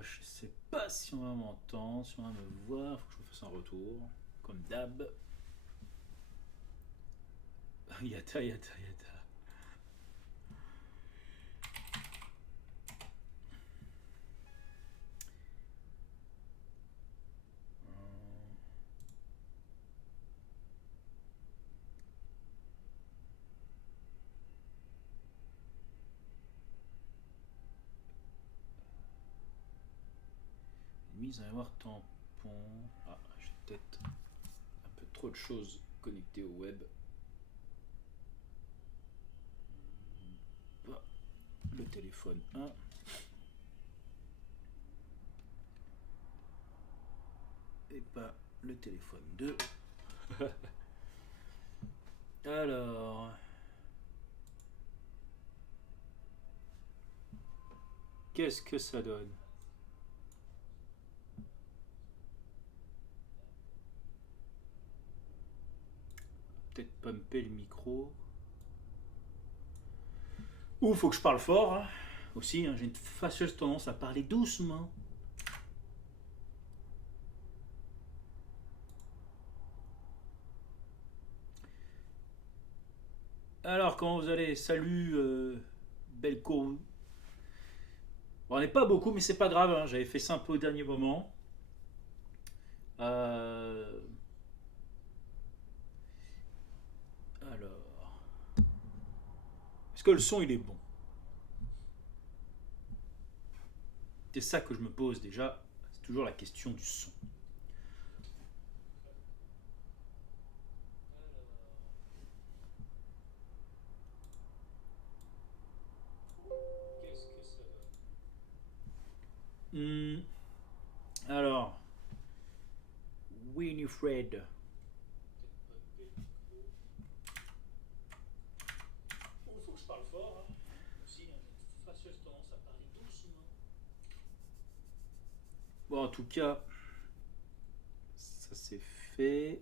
Je sais pas si on va m'entendre, si on va me voir. Faut que je me fasse un retour. Comme d'hab. Yata, yata, yata. Mise à mémoire tampon. Ah, j'ai peut-être un peu trop de choses connectées au web. Pas le téléphone 1. Et pas le téléphone 2. Alors. Qu'est-ce que ça donne? Peut-être pumper le micro. Ou faut que je parle fort, hein. Aussi, hein, j'ai une fâcheuse tendance à parler doucement. Alors, comment vous allez? Salut, Belko. Bon, on n'est pas beaucoup, mais c'est pas grave, hein, j'avais fait ça un peu au dernier moment. Euh, Alors, est-ce que le son il est bon? C'est ça que je me pose déjà. C'est toujours la question du son. Qu'est-ce que ça donne? Alors, Winifred. Il faut que je parle fort. Hein. Aussi, j'ai une fâcheuse tendance à parler doucement. Bon, en tout cas, ça c'est fait.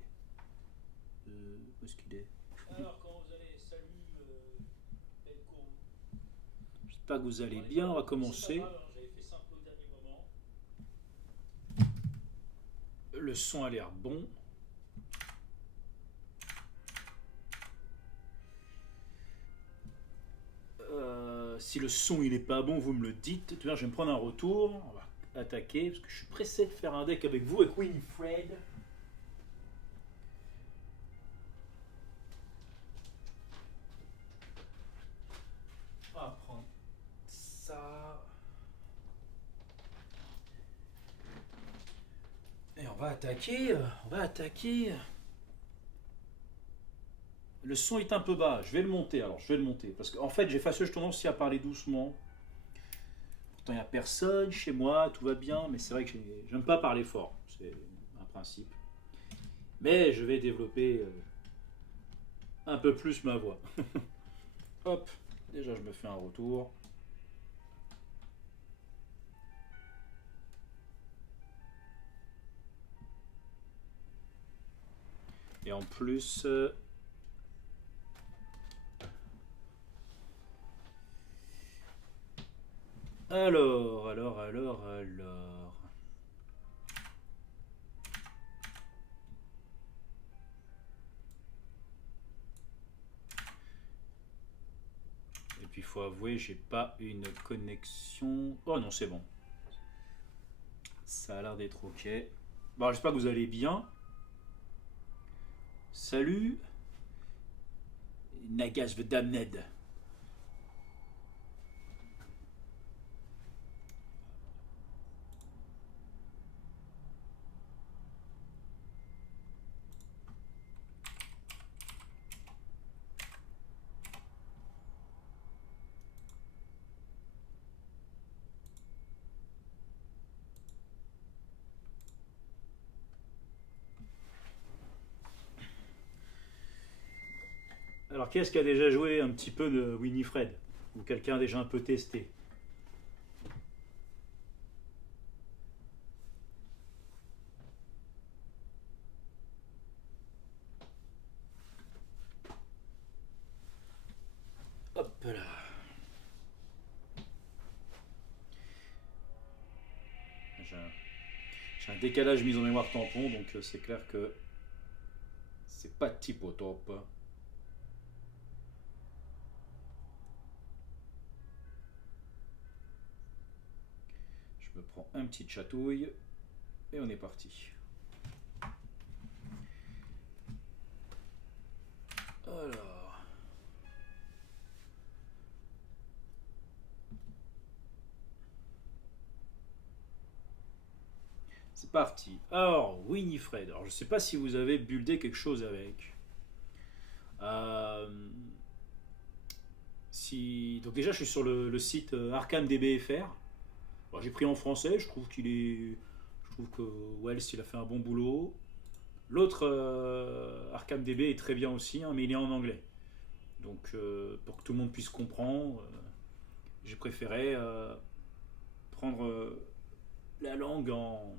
Où est-ce qu'il est? Alors, comment vous allez? Salut, Belko. J'espère que vous allez bien. On va commencer. J'avais fait ça un peu au dernier moment. Le son a l'air bon. Si le son il est pas bon, vous me le dites. Tout à l'heure, je vais me prendre un retour. On va attaquer parce que je suis pressé de faire un deck avec vous, avec Winifred. On va prendre ça. Et on va attaquer. On va attaquer. Le son est un peu bas. Je vais le monter. Alors, je vais le monter parce qu'en fait, j'ai fâcheuse tendance à parler doucement. Pourtant, il n'y a personne chez moi, tout va bien, mais c'est vrai que j'aime pas parler fort. C'est un principe. Mais je vais développer un peu plus ma voix. Hop, déjà je me fais un retour. Et en plus, alors. Et puis il faut avouer, j'ai pas une connexion. Oh non, c'est bon. Ça a l'air d'être ok. Bon, j'espère que vous allez bien. Salut, Nagash the Damned. Alors, qui est-ce qui a déjà joué un petit peu de Winifred? Ou quelqu'un a déjà un peu testé? Hop là. j'ai un décalage mise en mémoire tampon, donc c'est clair que c'est pas type au top. Je me prends un petit chatouille et on est parti. Alors. C'est parti. Alors, Winifred. Alors, je sais pas si vous avez buildé quelque chose avec. Euh, Donc déjà, je suis sur le site ArkhamDBFR. Bon, j'ai pris en français. Je trouve que Wells, il a fait un bon boulot. L'autre ArkhamDB est très bien aussi, hein, mais il est en anglais. Donc, pour que tout le monde puisse comprendre, j'ai préféré prendre la langue en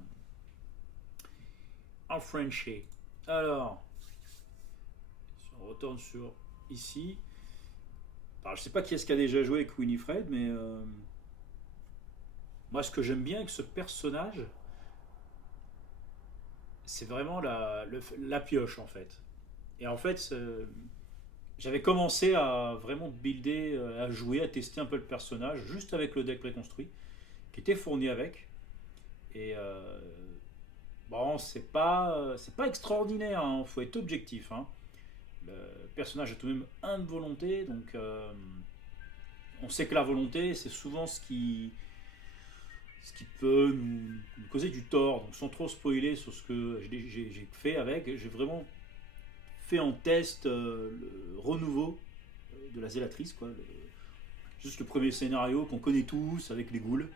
Frenchie. Alors, si on retourne sur ici. Alors, je sais pas qui est-ce qui a déjà joué avec Winifred, mais moi, ce que j'aime bien avec ce personnage, c'est vraiment la pioche en fait. Et en fait, j'avais commencé à vraiment builder, à jouer, à tester un peu le personnage, juste avec le deck préconstruit, qui était fourni avec. Et bon, c'est pas extraordinaire, hein, faut être objectif. Hein. Le personnage a tout de même un de volonté, donc on sait que la volonté, c'est souvent ce qui peut nous causer du tort. Donc sans trop spoiler sur ce que j'ai fait avec, j'ai vraiment fait en test le renouveau de la zélatrice, quoi. Juste le premier scénario qu'on connaît tous avec les ghouls.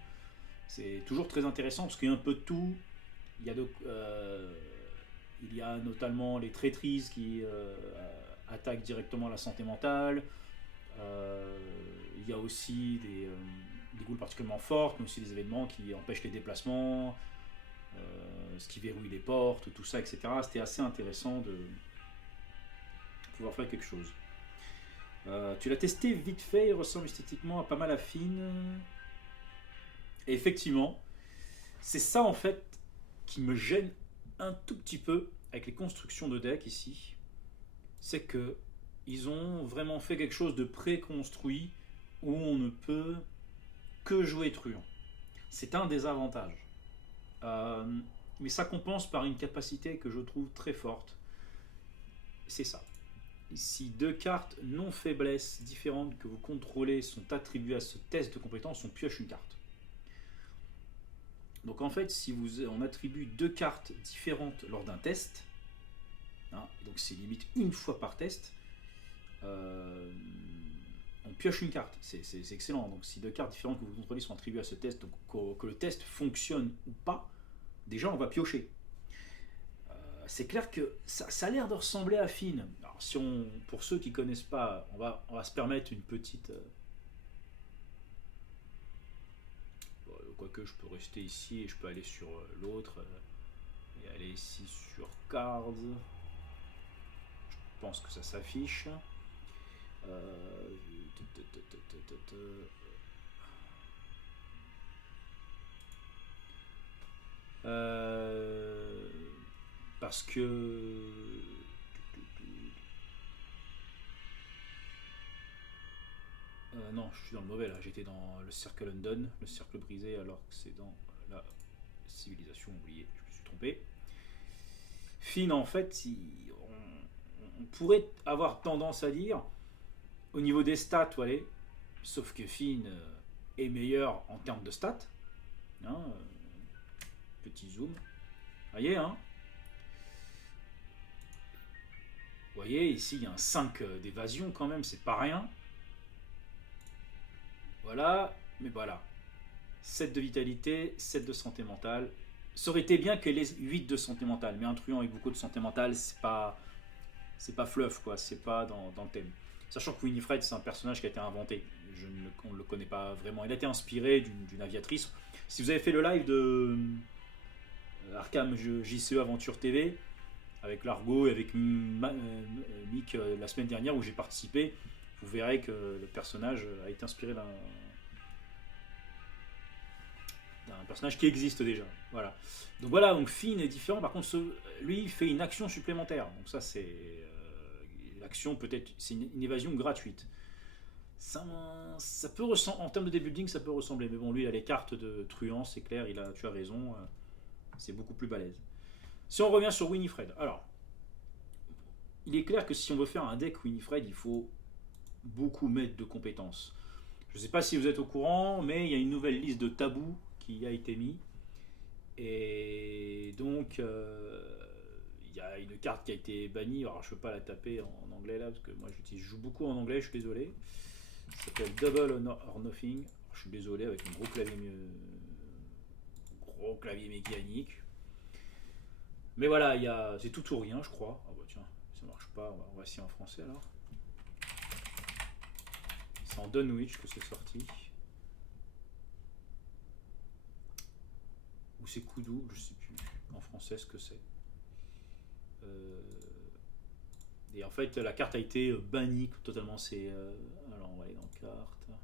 C'est toujours très intéressant parce qu'il y a un peu de tout. Il y a notamment les traîtrises qui attaquent directement la santé mentale. Il y a aussi des ghouls particulièrement fortes, mais aussi des événements qui empêchent les déplacements, ce qui verrouille les portes, tout ça, etc. C'était assez intéressant de pouvoir faire quelque chose. Tu l'as testé vite fait, il ressemble esthétiquement à pas mal à Finn. Et effectivement, c'est ça en fait qui me gêne un tout petit peu avec les constructions de deck ici. C'est que ils ont vraiment fait quelque chose de préconstruit où on ne peut que jouer truand. C'est un des avantages. Mais ça compense par une capacité que je trouve très forte. C'est ça. Si deux cartes non faiblesse différentes que vous contrôlez sont attribuées à ce test de compétence, on pioche une carte. Donc en fait, si on attribue deux cartes différentes lors d'un test, hein, donc c'est limite une fois par test, on pioche une carte. C'est excellent. Donc si deux cartes différentes que vous contrôlez sont attribuées à ce test, donc que le test fonctionne ou pas, déjà on va piocher. C'est clair que ça a l'air de ressembler à Finn. Alors, pour ceux qui ne connaissent pas, on va se permettre une petite... quoique je peux rester ici et je peux aller sur l'autre et aller ici sur Cards. Je pense que ça s'affiche. Parce que non, je suis dans le mauvais là. J'étais dans le cercle London, le cercle brisé, alors que c'est dans la civilisation oubliée. Je me suis trompé. Finn, en fait, on pourrait avoir tendance à dire, au niveau des stats, allez, sauf que Finn est meilleur en termes de stats. Hein, petit zoom. Vous voyez, hein? Vous voyez, ici, il y a un 5 d'évasion quand même, c'est pas rien. Voilà, mais voilà. 7 de vitalité, 7 de santé mentale. Ça aurait été bien que les 8 de santé mentale, mais un truand avec beaucoup de santé mentale, c'est pas fluff, quoi, c'est pas dans le thème. Sachant que Winifred, c'est un personnage qui a été inventé. On ne le connaît pas vraiment. Il a été inspiré d'une aviatrice. Si vous avez fait le live de Arkham JCE Aventure TV, avec Largo et avec Mick la semaine dernière où j'ai participé, vous verrez que le personnage a été inspiré d'un personnage qui existe déjà. Voilà. Donc voilà, donc Finn est différent. Par contre, lui, il fait une action supplémentaire. Donc ça, c'est l'action peut-être, c'est une évasion gratuite. Ça peut ressembler, en termes de debuilding, ça peut ressembler. Mais bon, lui, il a les cartes de truand, c'est clair. Tu as raison. C'est beaucoup plus balèze. Si on revient sur Winifred, alors, il est clair que si on veut faire un deck Winifred, il faut beaucoup mettre de compétences. Je ne sais pas si vous êtes au courant, mais il y a une nouvelle liste de tabous qui a été mise. Et donc, il y a une carte qui a été bannie. Alors, je ne peux pas la taper en anglais là, parce que moi je joue beaucoup en anglais, je suis désolé. Ça s'appelle Double or Nothing. Alors, je suis désolé, avec un gros clavier mécanique. Mais voilà, c'est tout ou rien, je crois. Ah bah tiens, ça marche pas, on va essayer en français alors. C'est en Dunwich que c'est sorti. Ou c'est Koudou, je sais plus en français ce que c'est. Et en fait, la carte a été bannie totalement. Alors, on va aller dans carte. En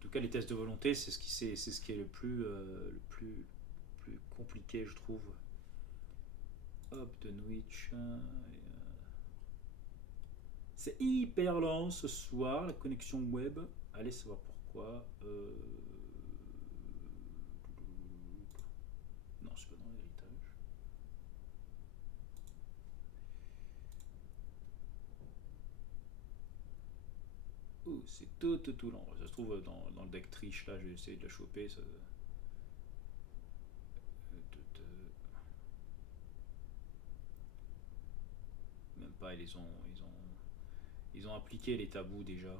tout cas, les tests de volonté, c'est ce qui est le plus compliqué, je trouve. Hop, Dunwich. C'est hyper lent ce soir, la connexion web. Allez savoir pourquoi. Non, c'est pas dans l'héritage. Oh, c'est tout lent. Ça se trouve dans le deck triche là, j'ai essayé de la choper. Ça... Même pas, ils ont appliqué les tabous déjà.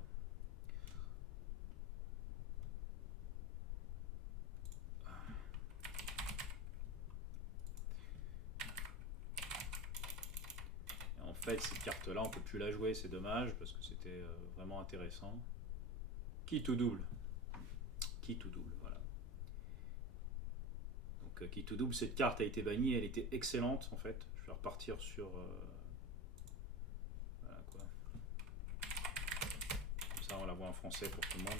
En fait, cette carte-là, on peut plus la jouer, c'est dommage, parce que c'était vraiment intéressant. Qui tout double. Voilà. Donc, qui tout double, cette carte a été bannie, elle était excellente, en fait. Je vais repartir sur... voilà, quoi. Comme ça, on la voit en français pour tout le monde.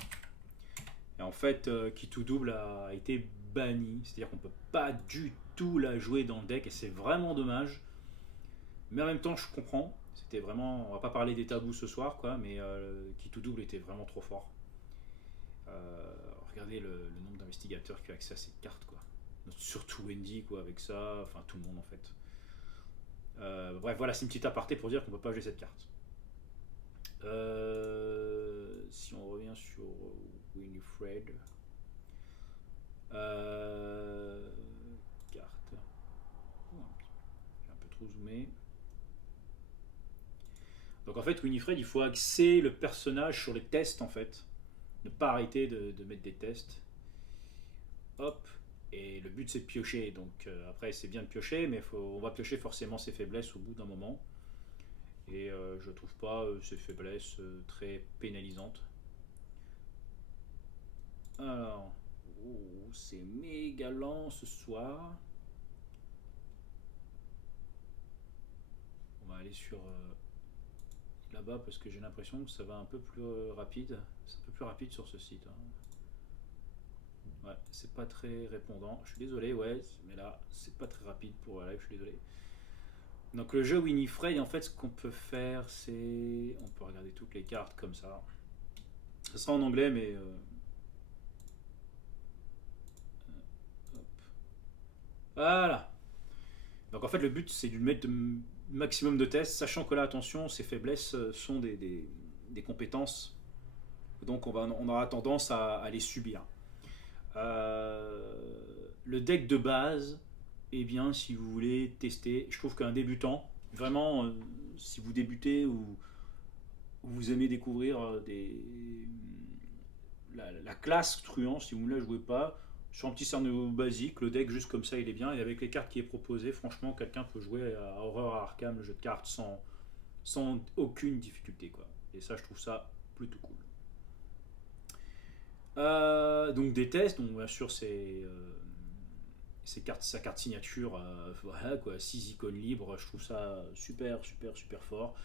Et en fait, qui tout double a été bannie, c'est-à-dire qu'on peut pas du tout la jouer dans le deck, et c'est vraiment dommage. Mais en même temps, je comprends. C'était vraiment. On va pas parler des tabous ce soir, quoi, mais qui tout double était vraiment trop fort. Regardez le nombre d'investigateurs qui ont accès à cette carte, quoi. Surtout Wendy, quoi, avec ça. Enfin, tout le monde, en fait. Bref, voilà, c'est une petite aparté pour dire qu'on peut pas jouer cette carte. Si on revient sur Winifred. Carte. J'ai un peu trop zoomé. Donc en fait, Winifred, il faut axer le personnage sur les tests en fait. Ne pas arrêter de mettre des tests. Hop. Et le but c'est de piocher. Donc après, c'est bien de piocher, mais on va piocher forcément ses faiblesses au bout d'un moment. Et je trouve pas ces faiblesses très pénalisantes. Alors, c'est méga lent ce soir. On va aller sur là-bas parce que j'ai l'impression que ça va un peu plus rapide. C'est un peu plus rapide sur ce site. Ouais, c'est pas très répondant. Je suis désolé, ouais, mais là, c'est pas très rapide pour la live, je suis désolé. Donc le jeu Winifred, en fait, ce qu'on peut faire, c'est... On peut regarder toutes les cartes comme ça. Ça sera en anglais, mais... Voilà. Donc en fait, le but, c'est de mettre maximum de tests, sachant que là, attention, ces faiblesses sont des compétences. Donc on aura tendance à les subir. Le deck de base, eh bien, si vous voulez tester, je trouve qu'un débutant, vraiment, si vous débutez ou vous aimez découvrir la classe truand, si vous ne la jouez pas, sur un petit scénario basique, le deck juste comme ça, il est bien. Et avec les cartes qui est proposé, franchement, quelqu'un peut jouer à Horror à Arkham, le jeu de cartes, sans aucune difficulté, quoi. Et ça, je trouve ça plutôt cool. Donc des tests, donc bien sûr sa carte signature, voilà quoi, 6 icônes libres, je trouve ça super fort.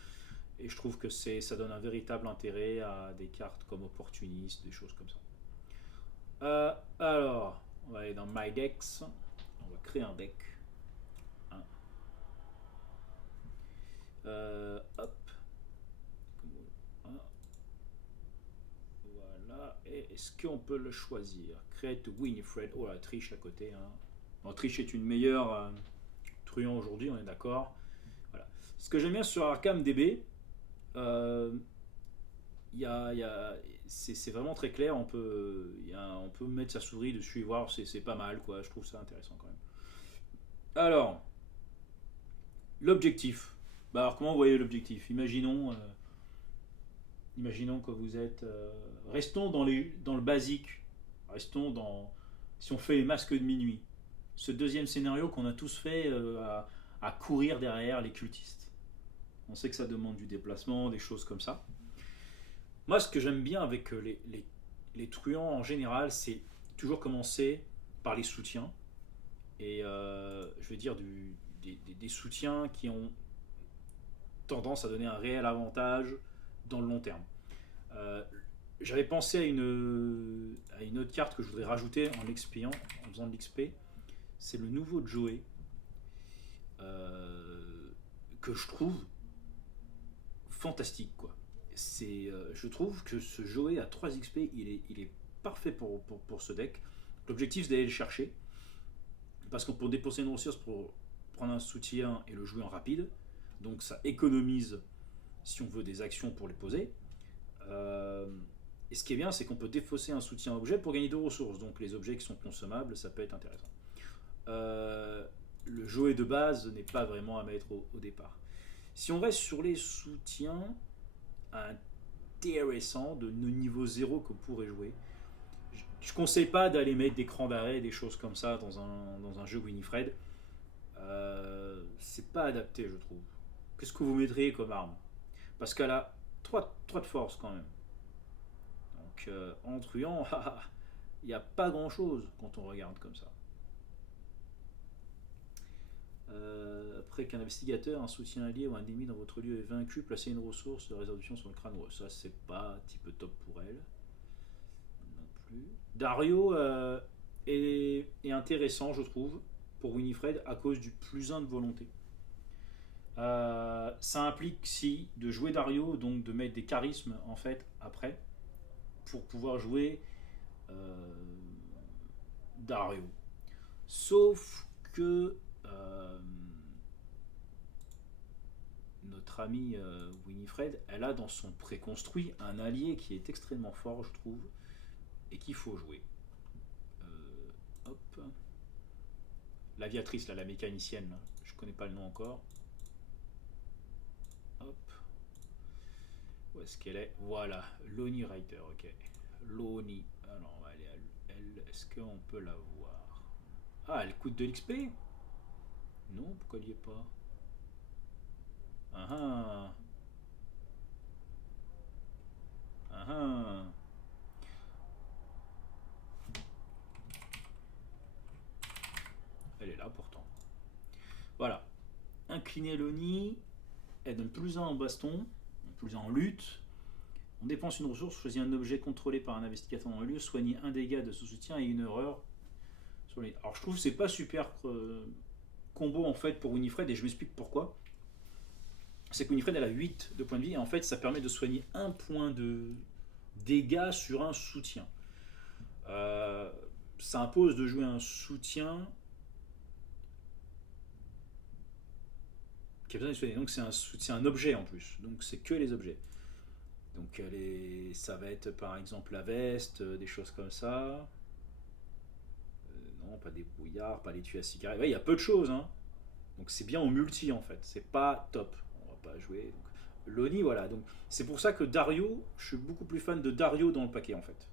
Et je trouve que ça donne un véritable intérêt à des cartes comme opportunistes, des choses comme ça. Alors, on va aller dans My Decks. On va créer un deck. Hein. Hop. Voilà. Et est-ce qu'on peut le choisir? Create Winifred. Oh la triche à côté. Hein. Bon, triche est une meilleure truand aujourd'hui, on est d'accord. Voilà. Ce que j'aime bien sur Arkham DB, c'est vraiment très clair. On peut mettre sa souris dessus et voir, c'est pas mal, quoi. Je trouve ça intéressant quand même. Alors, l'objectif. Bah alors, comment vous voyez l'objectif? Imaginons que vous êtes. Restons dans le basique. Restons dans. Si on fait les masques de minuit. Ce deuxième scénario qu'on a tous fait à courir derrière les cultistes. On sait que ça demande du déplacement, des choses comme ça. Moi, ce que j'aime bien avec les truands en général, c'est toujours commencer par les soutiens. Et je veux dire des soutiens qui ont tendance à donner un réel avantage dans le long terme. Euh, J'avais pensé à une autre carte que je voudrais rajouter en l'expiant, en faisant de l'XP. C'est le nouveau Joey que je trouve fantastique, quoi. Je trouve que ce Joey à 3 XP, il est parfait pour ce deck. L'objectif, c'est d'aller le chercher. Parce qu'on peut dépenser une ressource pour prendre un soutien et le jouer en rapide. Donc ça économise, si on veut, des actions pour les poser. Et ce qui est bien, c'est qu'on peut défausser un soutien objet pour gagner 2 ressources. Donc les objets qui sont consommables, ça peut être intéressant. Le Joey de base n'est pas vraiment à mettre au départ. Si on reste sur les soutiens intéressants de niveau 0 que vous pourrez jouer, je ne conseille pas d'aller mettre des crans d'arrêt, des choses comme ça dans un jeu Winifred. C'est pas adapté, je trouve. Qu'est-ce que vous mettriez comme arme? Parce qu'elle a 3 de force quand même. Donc en truand, il n'y a pas grand chose quand on regarde comme ça. Après qu'un investigateur, un soutien allié ou un ennemi dans votre lieu est vaincu, placez une ressource de résolution sur le crâne. Ouais, ça, c'est pas un petit peu top pour elle. Non plus. Dario est intéressant, je trouve, pour Winifred à cause du +1 de volonté. Ça implique si de jouer Dario, donc de mettre des charismes en fait après pour pouvoir jouer Dario. Sauf que notre amie Winifred, elle a dans son préconstruit un allié qui est extrêmement fort, je trouve, et qu'il faut jouer. Hop. L'aviatrice, là, la mécanicienne, là. Je connais pas le nom encore. Hop. Où est-ce qu'elle est? Voilà, Lonnie Rider, ok. Lonnie. Alors, on va aller à elle. Est-ce qu'on peut la voir? Ah, elle coûte de l'XP? Non, pourquoi il n'y est pas? Ah ah. Ah ah. Elle est là pourtant. Voilà. Incliner Lonnie. Elle donne +1 en baston, +1 en lutte. On dépense une ressource, choisit un objet contrôlé par un investigateur dans le lieu, soigne un dégât de son soutien et une erreur sur les. Alors je trouve que c'est pas super combo en fait pour Winifred et je m'explique pourquoi. C'est que Winifred elle a 8 de points de vie et en fait ça permet de soigner 1 point de dégâts sur un soutien. Ça impose de jouer un soutien qui a besoin de soigner. Donc c'est un objet en plus. Donc c'est que les objets. Donc ça va être par exemple la veste, des choses comme ça. Non, pas des brouillards, pas les tuyaux à cigarettes. Ouais, il y a peu de choses. Hein. Donc c'est bien en multi en fait. C'est pas top. On va pas jouer. Donc, Lonnie, voilà. Donc c'est pour ça que Dario, je suis beaucoup plus fan de Dario dans le paquet en fait.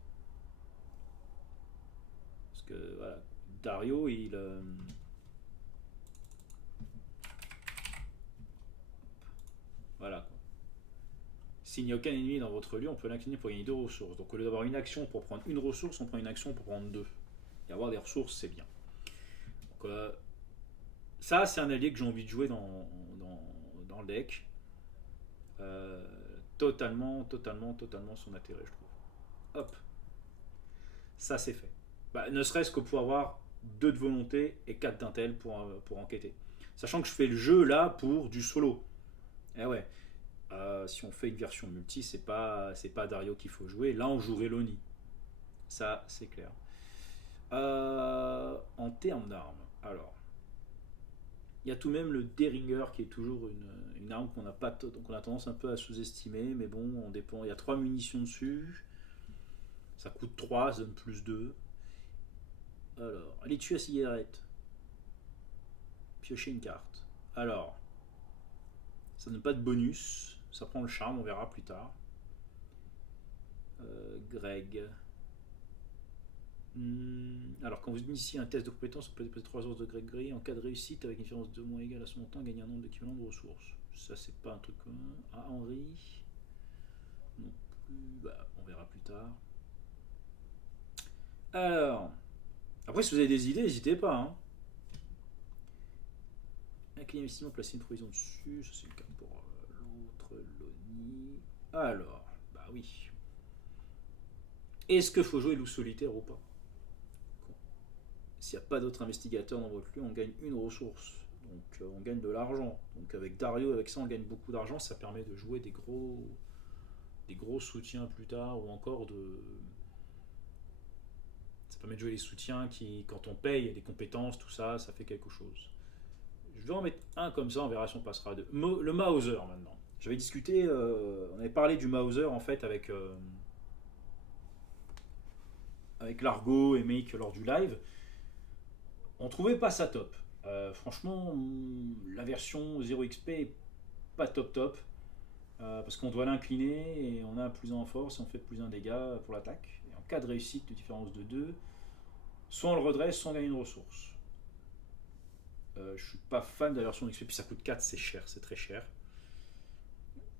Parce que voilà, Dario, il. Voilà. S'il n'y a aucun ennemi dans votre lieu, on peut l'incliner pour gagner 2 ressources. Donc au lieu d'avoir une action pour prendre une ressource, on prend une action pour prendre 2. Et avoir des ressources, c'est bien. Donc, ça, c'est un allié que j'ai envie de jouer dans le deck. euh, totalement son intérêt, je trouve. Hop, ça c'est fait. Bah, ne serait-ce que pour avoir 2 de volonté et 4 d'intel pour enquêter. Sachant que je fais le jeu là pour du solo. Eh ouais, si on fait une version multi, c'est pas Dario qu'il faut jouer. Là, on jouerait Loni. Ça, c'est clair. En termes d'armes, alors, il y a tout de même le Derringer qui est toujours une arme qu'on a pas, donc on a tendance un peu à sous-estimer, mais bon, on dépend. Il y a 3 munitions dessus, ça coûte 3, ça donne plus 2. Alors, aller tuer à cigarette, piocher une carte. Alors, ça donne pas de bonus, ça prend le charme, on verra plus tard. Greg. Alors, quand vous initiez un test de compétence, vous pouvez déposer 3 ressources de Greg Gris. En cas de réussite, avec une différence de moins égale à son montant, gagner un nombre d'équivalents de ressources. Ça, c'est pas un truc commun. Ah, Henri. Non plus. Bah, on verra plus tard. Alors. Après, si vous avez des idées, n'hésitez pas. Hein. Un client investissement, placer une provision dessus. Ça, c'est le cas pour l'autre, Loni. Alors. Bah oui. Est-ce qu'il faut jouer loup solitaire ou pas? S'il n'y a pas d'autres investigateurs dans votre lieu, on gagne une ressource. Donc on gagne de l'argent. Donc avec Dario, avec ça, on gagne beaucoup d'argent. Ça permet de jouer des gros soutiens plus tard, ou encore de. Ça permet de jouer les soutiens qui, quand on paye les compétences, tout ça, ça fait quelque chose. Je vais en mettre un comme ça, on verra si on passera à deux. Le Mauser maintenant. J'avais discuté, on avait parlé du Mauser en fait avec Largo et Make lors du live. On trouvait pas ça top. Franchement, la version 0xp est pas top. Parce qu'on doit l'incliner et on a plus 1 en force et on fait plus 1 dégâts pour l'attaque. Et en cas de réussite de différence de 2, soit on le redresse, soit on gagne une ressource. Je suis pas fan de la version XP, puis ça coûte 4, c'est cher, c'est très cher.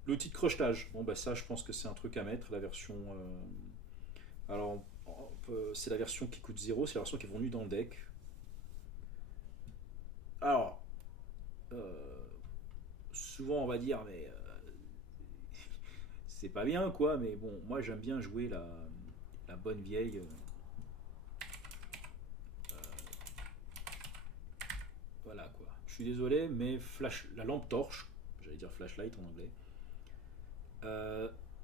L'outil de crochetage, bon bah ça je pense que c'est un truc à mettre, la version. Alors c'est la version qui coûte 0, c'est la version qui est vendue dans le deck. Alors, souvent on va dire, mais c'est pas bien quoi, mais bon, moi j'aime bien jouer la bonne vieille. Voilà quoi. Je suis désolé, mais la lampe torche, j'allais dire flashlight en anglais,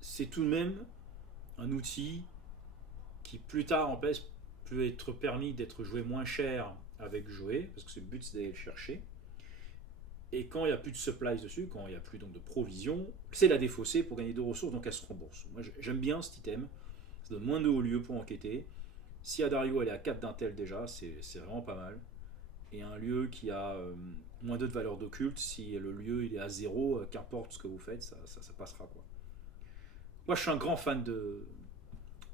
c'est tout de même un outil qui plus tard en PS peut être permis d'être joué moins cher avec jouer, parce que le but c'est d'aller le chercher. Et quand il n'y a plus de supplies dessus, quand il n'y a plus donc de provisions, c'est la défausser pour gagner 2 ressources, donc elle se rembourse. Moi j'aime bien cet item, ça donne moins de hauts lieux pour enquêter. Si Adario elle est à 4 d'intel déjà, c'est vraiment pas mal. Et un lieu qui a moins 2 de valeur d'occulte, si le lieu il est à 0, qu'importe ce que vous faites, ça passera quoi. Moi je suis un grand fan de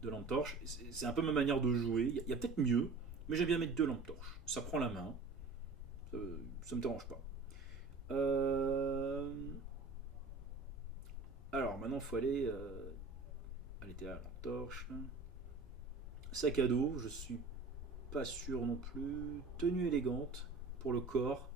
lampe torche, c'est un peu ma manière de jouer, il y a peut-être mieux, mais j'aime bien mettre 2 lampes torches, ça prend la main, ça me dérange pas. Alors maintenant il faut aller. Elle était là, la lampe torche. Sac à dos, je suis pas sûr non plus. Tenue élégante pour le corps.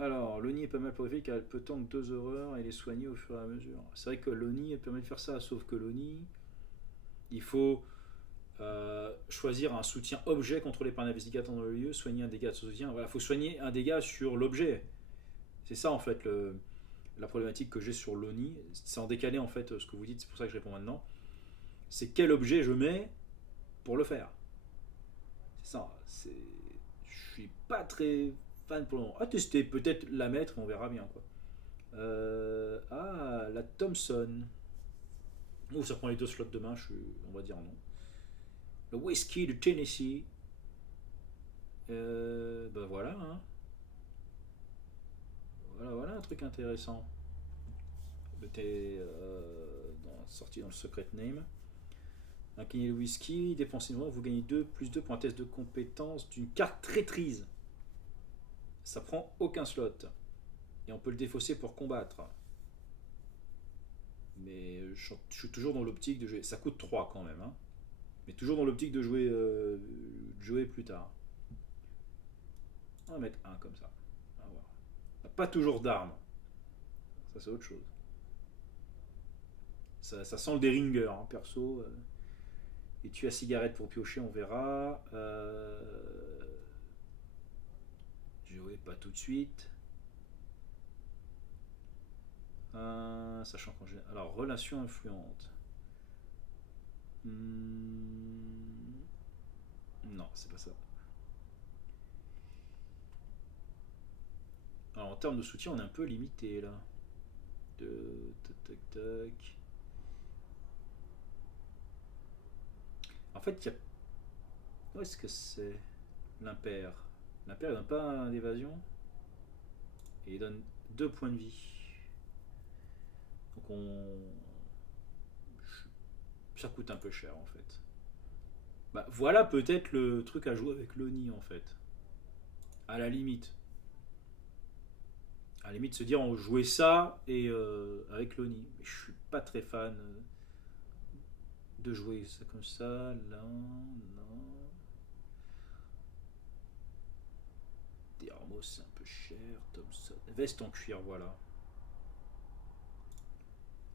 Alors, l'ONI est pas mal pour car elle peut tank 2 horreurs et les soigner au fur et à mesure. C'est vrai que l'ONI permet de faire ça, sauf que l'ONI, il faut choisir un soutien objet contrôlé par un investigateur dans le lieu, soigner un dégât de soutien. Voilà, il faut soigner un dégât sur l'objet. C'est ça en fait la problématique que j'ai sur l'ONI. C'est en décalé en fait ce que vous dites, c'est pour ça que je réponds maintenant. C'est quel objet je mets pour le faire. C'est ça. Je suis pas très fan pour le moment. À tester, peut-être la mettre, on verra bien quoi. La Thompson. Oh, ça prend les 2 slots de main, on va dire non. Le whisky de Tennessee. Ben voilà. Hein. Voilà un truc intéressant. Sorti dans le Secret Name. Inclinez le whisky, dépensez une vous gagnez 2 plus 2 pour un test de compétence d'une carte traîtrise. Ça prend aucun slot. Et on peut le défausser pour combattre. Mais je suis toujours dans l'optique de jouer. Ça coûte 3 quand même. Hein. Mais toujours dans l'optique de jouer plus tard. On va mettre 1 comme ça. On va voir. Pas toujours d'armes. Ça, c'est autre chose. Ça sent le Deringer, hein, perso. Et tu as cigarette pour piocher, on verra. Jouer pas tout de suite. Sachant qu'en général. Alors, relation influente. Non, c'est pas ça. Alors, en termes de soutien, on est un peu limité là. Tac, tac, tac. En fait, il y a. Où est-ce que c'est l'impair? L'impair, il donne pas d'évasion. Et il donne 2 points de vie. Donc ça coûte un peu cher en fait. Bah, voilà peut-être le truc à jouer avec l'Oni en fait. À la limite. À la limite se dire on jouait ça et avec l'Oni. Mais je suis pas très fan de jouer ça comme ça. Là, non. Thermos c'est un peu cher. Thompson. Veste en cuir, voilà.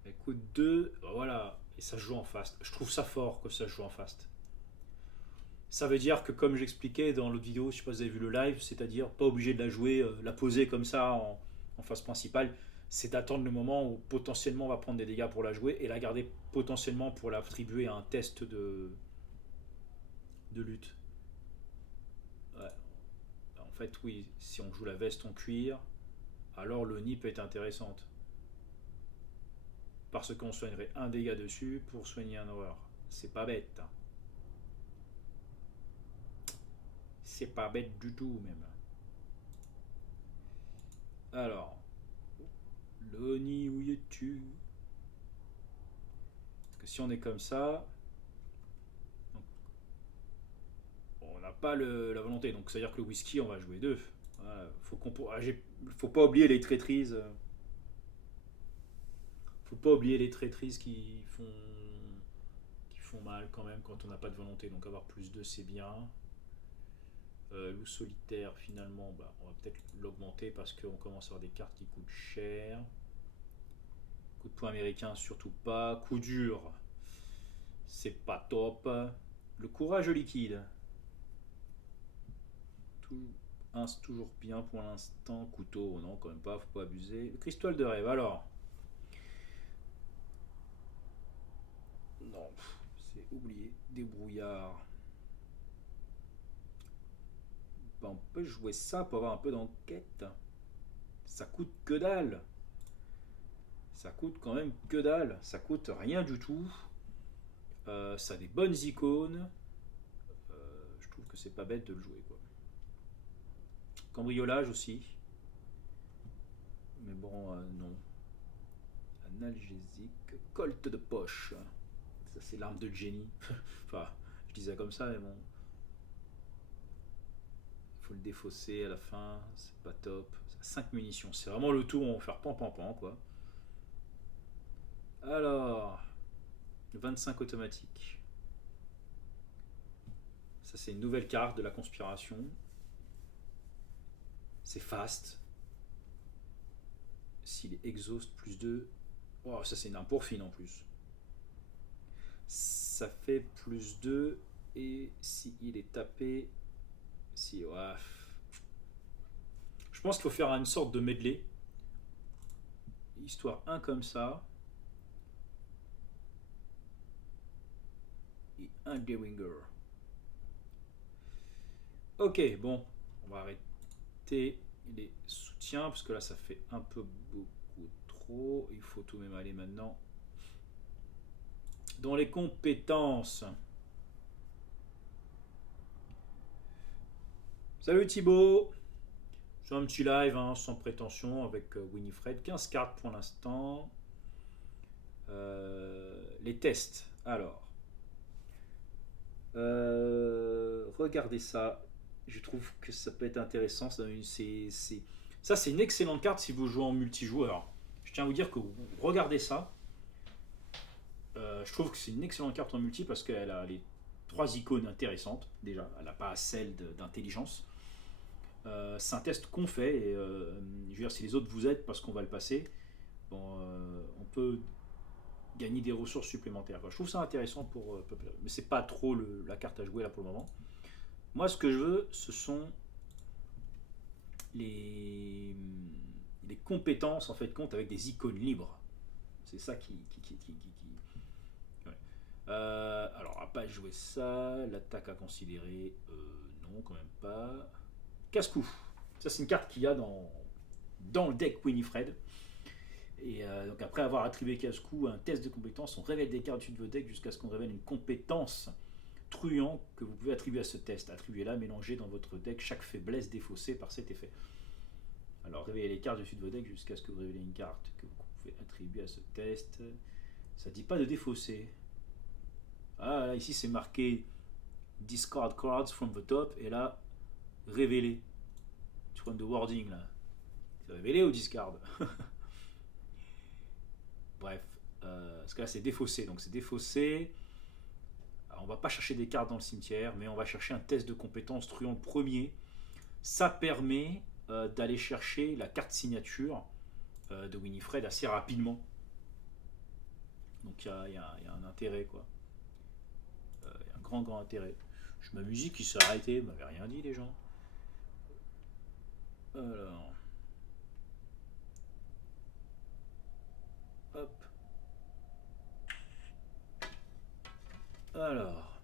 Elle coûte 2. Voilà. Et ça se joue en fast. Je trouve ça fort que ça se joue en fast. Ça veut dire que, comme j'expliquais dans l'autre vidéo, je sais pas si vous avez vu le live, c'est-à-dire pas obligé de la jouer, la poser comme ça en phase principale, c'est d'attendre le moment où potentiellement on va prendre des dégâts pour la jouer et la garder potentiellement pour l'attribuer à un test de lutte. Ouais. En fait, oui, si on joue la veste en cuir, alors le nid peut être intéressante. Parce qu'on soignerait un dégât dessus pour soigner un horreur. C'est pas bête, hein. C'est pas bête du tout même. Alors, Loni, où y es-tu? Parce que si on est comme ça, on n'a pas la volonté. Donc c'est à dire que le whisky, on va jouer deux. Voilà, faut pas oublier les traîtrises. Faut pas oublier les traîtrises qui font mal quand même quand on n'a pas de volonté. Donc avoir plus 2 c'est bien. Loup solitaire finalement, bah, on va peut-être l'augmenter parce qu'on commence à avoir des cartes qui coûtent cher. Coup de poing américain surtout pas. Coup dur, c'est pas top. Le courage liquide. Toujours bien pour l'instant. Couteau, non, quand même pas, faut pas abuser. Le cristal de rêve, alors. Non, c'est oublié. Débrouillard. Bah, on peut jouer ça pour avoir un peu d'enquête. Ça coûte que dalle. Ça coûte quand même que dalle. Ça coûte rien du tout. Ça a des bonnes icônes. Je trouve que c'est pas bête de le jouer, quoi. Cambriolage aussi. Mais bon, non. Analgésique. Colte de poche. Ça, c'est l'arme de Jenny. Enfin, je disais comme ça, mais bon. Il faut le défausser à la fin. C'est pas top. 5 munitions. C'est vraiment le tour où on va faire pan pan pan, quoi. Alors. 25 automatique. Ça, c'est une nouvelle carte de la conspiration. C'est fast. S'il est exhaust plus 2. Oh, ça, c'est une arme pour fine en plus. Ça fait plus 2. Et s'il est tapé. Si, ouais. Je pense qu'il faut faire une sorte de medley. Histoire 1 comme ça. Et un Dewinger. Ok, bon. On va arrêter les soutiens. Parce que là, ça fait un peu beaucoup trop. Il faut tout de même aller maintenant dans les compétences. Salut Thibaut. C'est un petit live, hein, sans prétention, avec Winifred. 15 cartes pour l'instant. Les tests. Alors. Regardez ça. Je trouve que ça peut être intéressant. Ça, c'est une excellente carte si vous jouez en multijoueur. Je tiens à vous dire que regardez ça. Je trouve que c'est une excellente carte en multi parce qu'elle a les 3 icônes intéressantes. Déjà, elle n'a pas celle d'intelligence. C'est un test qu'on fait et je veux dire, si les autres vous aident parce qu'on va le passer, bon, on peut gagner des ressources supplémentaires. Je trouve ça intéressant pour Peuple, mais c'est pas trop la carte à jouer là pour le moment. Moi, ce que je veux, ce sont les, les compétences en fait compte avec des icônes libres. C'est ça ouais. Alors, on va pas jouer ça. L'attaque à considérer, non, quand même pas. Casse-cou. Ça, c'est une carte qu'il y a dans le deck Winifred. Et donc après avoir attribué casse-cou à un test de compétence, on révèle des cartes dessus de vos decks jusqu'à ce qu'on révèle une compétence truand que vous pouvez attribuer à ce test. Attribuez-la, mélangez dans votre deck chaque faiblesse défaussée par cet effet. Alors révélez les cartes dessus de vos decks jusqu'à ce que vous révélez une carte que vous pouvez attribuer à ce test. Ça ne dit pas de défausser. Ah, là, ici c'est marqué discard cards from the top et là révéler. Tu vois de wording là. C'est révélé ou discard. Bref, parce que là c'est défaussé, donc c'est défaussé. Alors, on va pas chercher des cartes dans le cimetière, mais on va chercher un test de compétence truand le premier. Ça permet d'aller chercher la carte signature de Winifred assez rapidement. Donc il y a un intérêt quoi. Il y a un grand intérêt. Ma musique qui s'est arrêtée, vous m'avez rien dit les gens. Alors, hop. Alors,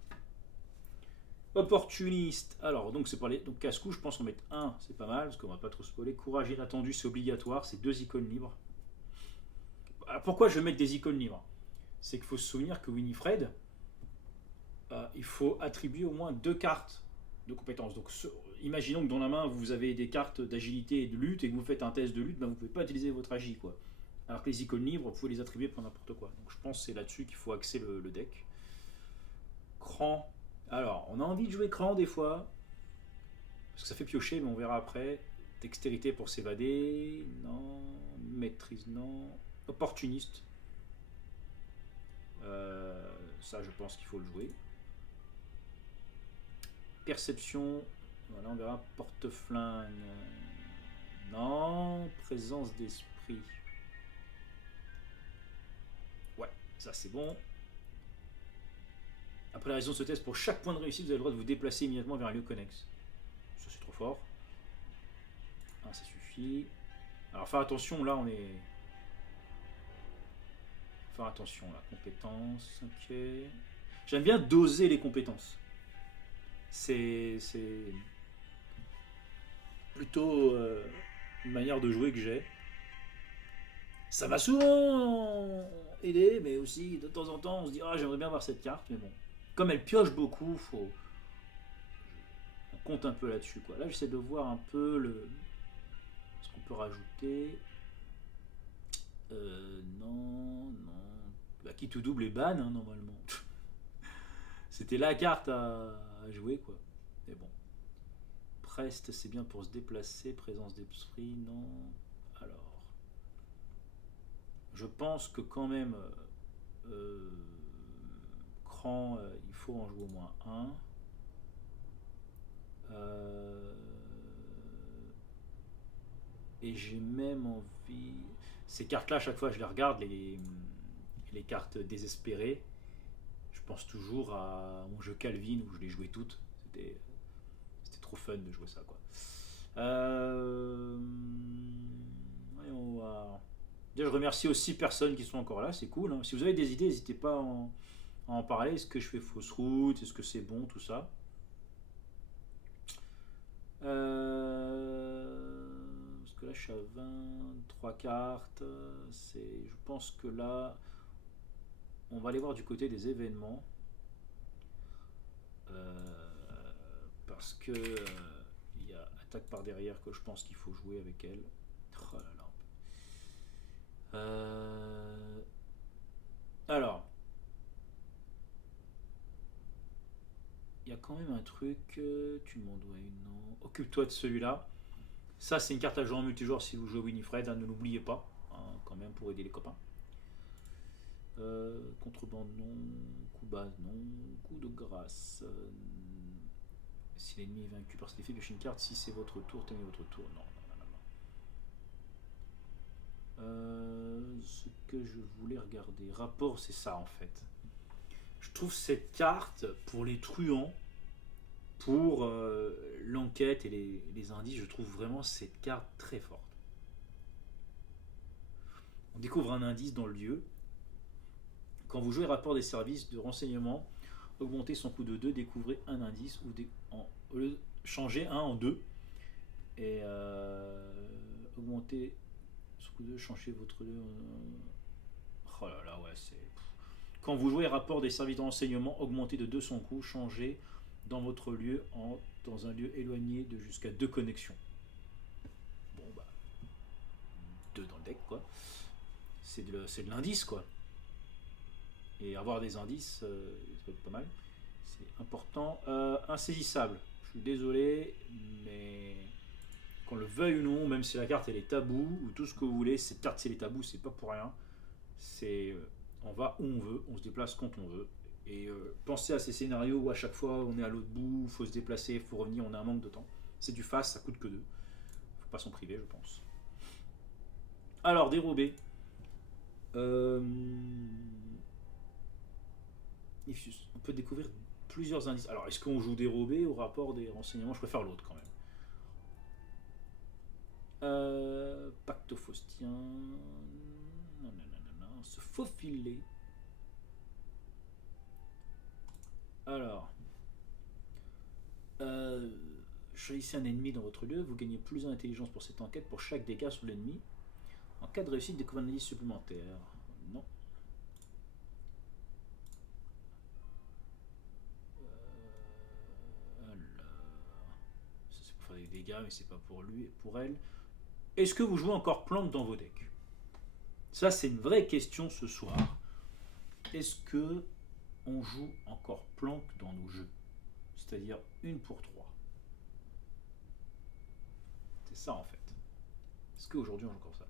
opportuniste. Alors, donc c'est pour les. Donc casse-cou, je pense qu'on met un, c'est pas mal, parce qu'on va pas trop spoiler. Courage inattendu, c'est obligatoire, c'est 2 icônes libres. Alors, pourquoi je vais mettre des icônes libres? C'est qu'il faut se souvenir que Winifred, il faut attribuer au moins 2 cartes de compétences. Donc, imaginons que dans la main, vous avez des cartes d'agilité et de lutte et que vous faites un test de lutte, ben, vous ne pouvez pas utiliser votre agi, quoi. Alors que les icônes libres, vous pouvez les attribuer pour n'importe quoi. Donc, je pense que c'est là-dessus qu'il faut axer le deck. Cran. Alors, on a envie de jouer cran des fois, parce que ça fait piocher, mais on verra après. Dextérité pour s'évader, non. Maîtrise, non. Opportuniste. Ça, je pense qu'il faut le jouer. Perception, voilà, on verra. Porte-flingue, non. Présence d'esprit. Ouais, ça c'est bon. Après la raison de ce test, pour chaque point de réussite, vous avez le droit de vous déplacer immédiatement vers un lieu connexe. Ça c'est trop fort. Ah, ça suffit. Alors faire attention, là on est... Faire attention, là, compétences, ok. J'aime bien doser les compétences. C'est plutôt une manière de jouer que j'ai. Ça m'a souvent aidé, mais aussi de temps en temps on se dit ah j'aimerais bien avoir cette carte, mais bon. Comme elle pioche beaucoup, on compte un peu là-dessus quoi. Là j'essaie de voir un peu ce qu'on peut rajouter. Non. Bah, qui tout double et ban hein, normalement. C'était la carte à jouer quoi. Mais bon. Prest c'est bien pour se déplacer, présence d'esprit, non. Alors. Je pense que quand même Cran, il faut en jouer au moins un. Et j'ai même envie. Ces cartes-là, à chaque fois, je les regarde, les cartes désespérées. Je pense toujours à mon jeu Calvin où je les jouais toutes. C'était trop fun de jouer ça, quoi. Voyons voir. Déjà, je remercie aux 6 personnes qui sont encore là, c'est cool. Hein. Si vous avez des idées, n'hésitez pas à en parler. Est-ce que je fais fausse route? Est-ce que c'est bon, tout ça? Parce que là, je suis à 23 cartes. Je pense que là, on va aller voir du côté des événements. Parce que il y a attaque par derrière que je pense qu'il faut jouer avec elle. Oh là là. Alors, il y a quand même un truc. Tu m'en dois une, non. Occupe-toi de celui-là. Ça, c'est une carte à jouer en multijoueur si vous jouez Winifred. Hein, ne l'oubliez pas, hein, quand même, pour aider les copains. Contrebande, non. Coup base, non. Coup de grâce. Si l'ennemi est vaincu par cet effet, pioche une carte. Si c'est votre tour, tenez votre tour. Non, non, non, non, non. Ce que je voulais regarder. Rapport, c'est ça en fait. Je trouve cette carte pour les truands, pour l'enquête et les indices, je trouve vraiment cette carte très forte. On découvre un indice dans le lieu. Quand vous jouez rapport des services de renseignement, augmentez son coût de 2, découvrez un indice ou changez un en 2 et augmentez son coût de 2, changez votre 2. Oh là là, ouais, c'est. Quand vous jouez rapport des services de renseignement, augmentez de 2 son coût, changez dans votre lieu dans un lieu éloigné de jusqu'à 2 connexions. Bon bah 2 dans le deck quoi. C'est de l'indice quoi. Et avoir des indices, ça peut être pas mal. C'est important. Insaisissable. Je suis désolé, mais qu'on le veuille ou non, même si la carte elle est tabou ou tout ce que vous voulez, cette carte c'est les tabous, c'est pas pour rien. C'est on va où on veut, on se déplace quand on veut. Et pensez à ces scénarios où à chaque fois on est à l'autre bout, il faut se déplacer, il faut revenir, on a un manque de temps. C'est du face, ça coûte que 2. Faut pas s'en priver, je pense. Alors, dérobé. On peut découvrir plusieurs indices. Alors, est-ce qu'on joue dérobé au rapport des renseignements? Je préfère l'autre quand même. Pacte faustien. Non, non, non, non, non. Se faufiler. Alors. Choisissez un ennemi dans votre lieu. Vous gagnez plus d'intelligence pour cette enquête pour chaque dégât sur l'ennemi. En cas de réussite, découvrez un indice supplémentaire. Non. Alors. Ça, c'est pour faire des dégâts, mais c'est pas pour lui et pour elle. Est-ce que vous jouez encore planque dans vos decks? Ça, c'est une vraie question ce soir. Est-ce que on joue encore planque dans nos jeux? C'est-à-dire une pour 3. C'est ça en fait. Est-ce qu'aujourd'hui on joue encore ça?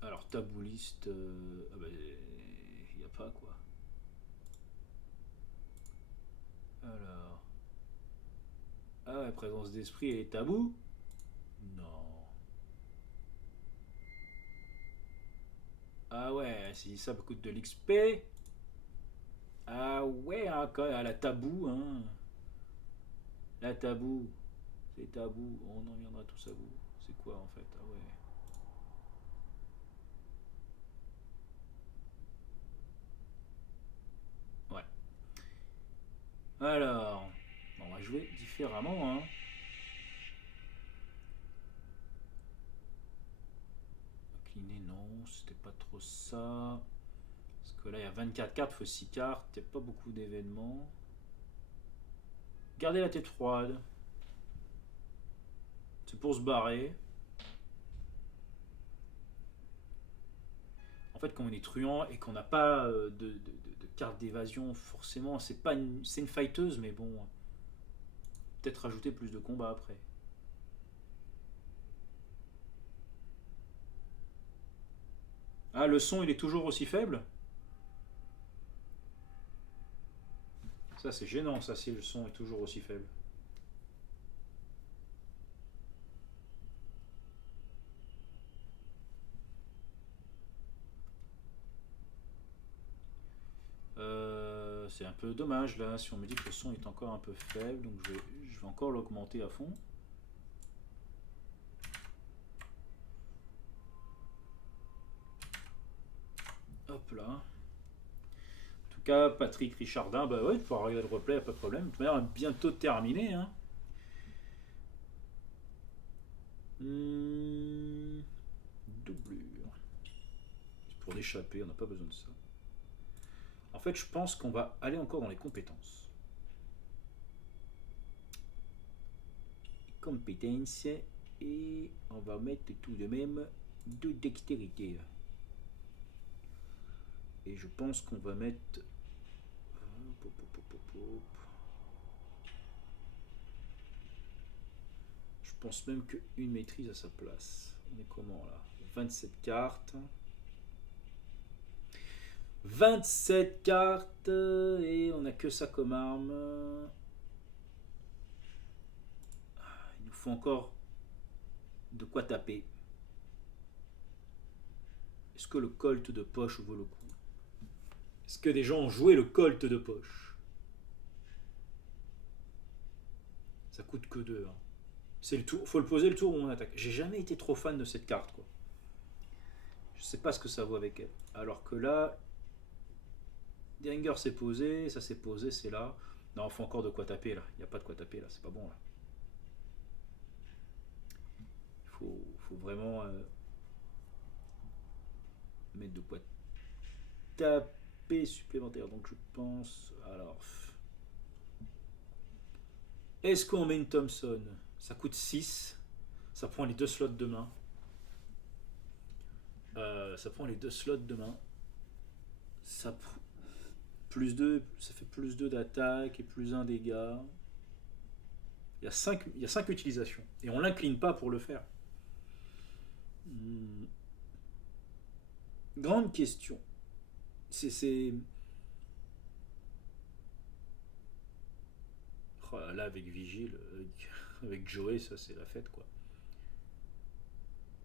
Alors, tabouliste, il n'y a pas quoi. Alors. Ah ouais, présence d'esprit et tabou? Non. Ah ouais, si ça coûte de l'XP. Ah ouais, hein, quand même, à la tabou, hein. La tabou. C'est tabou. On en viendra tous à vous. C'est quoi en fait? Ah ouais. Ouais. Alors, on va jouer différemment, hein. Incliné, non, c'était pas trop ça. Parce que là, il y a 24 cartes, il faut 6 cartes, il n'y a pas beaucoup d'événements. Gardez la tête froide. C'est pour se barrer. En fait, quand on est truand et qu'on n'a pas de carte d'évasion, forcément, c'est une fighteuse, mais bon, peut-être rajouter plus de combats après. Ah, le son, il est toujours aussi faible? Ça, c'est gênant, ça, si le son est toujours aussi faible. C'est un peu dommage, là, si on me dit que le son est encore un peu faible, donc je vais encore l'augmenter à fond. Hop là. En tout cas, Patrick Richardin, bah ouais, tu pourras regarder le replay, pas de problème. De toute manière, bientôt terminé, hein. Doublure. C'est pour l'échapper, on n'a pas besoin de ça. En fait, je pense qu'on va aller encore dans les compétences. Compétences. Et on va mettre tout de même de dextérité. Et je pense qu'on va mettre. Je pense même qu'une maîtrise à sa place. On est comment là? 27 cartes. 27 cartes et on n'a que ça comme arme. Il nous faut encore de quoi taper. Est-ce que le Colt de poche vaut le coup? Est-ce que des gens ont joué le Colt de poche? Ça coûte que 2. Hein. C'est le tour. Faut le poser le tour où on attaque. J'ai jamais été trop fan de cette carte, quoi. Je sais pas ce que ça vaut avec elle. Alors que là, Deringer s'est posé, ça s'est posé, c'est là. Non, il faut encore de quoi taper là. Il n'y a pas de quoi taper là, c'est pas bon là. Il faut vraiment mettre de quoi taper supplémentaire. Donc je pense. Alors. Est-ce qu'on met une Thompson? Ça coûte 6. Ça prend les 2 slots de main. Ça prend les 2 slots de main. Ça plus 2, ça fait plus 2 d'attaque et plus 1 dégâts. Il y a 5 utilisations. Et on l'incline pas pour le faire. Grande question. C'est... Oh, là, avec Vigile, avec Joey, ça c'est la fête quoi.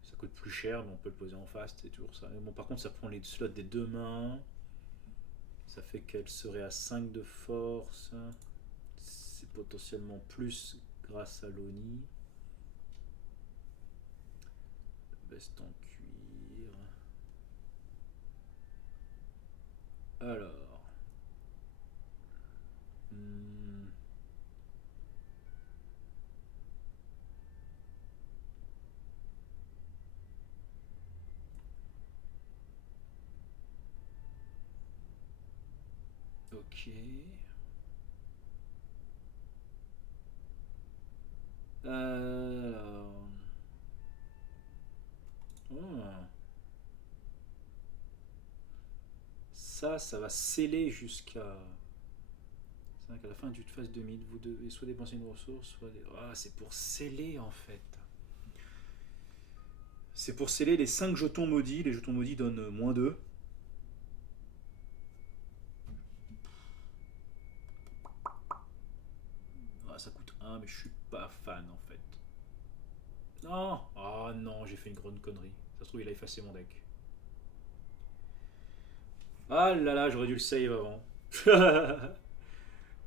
Ça coûte plus cher, mais on peut le poser en face, c'est toujours ça. Mais bon, par contre, ça prend les slots des 2 mains. Ça fait qu'elle serait à 5 de force. C'est potentiellement plus grâce à l'Oni. Veste en cuir. Alors. Ok. Alors. Oh. Ça va sceller jusqu'à. C'est vrai qu'à la fin d'une phase de mid, vous devez soit dépenser une ressource, soit. Ah, c'est pour sceller en fait. C'est pour sceller les 5 jetons maudits. Les jetons maudits donnent moins 2. Ah, ça coûte 1, mais je suis pas fan en fait. Non. Ah non, j'ai fait une grande connerie. Ça se trouve, il a effacé mon deck. Ah là là, j'aurais dû le save avant.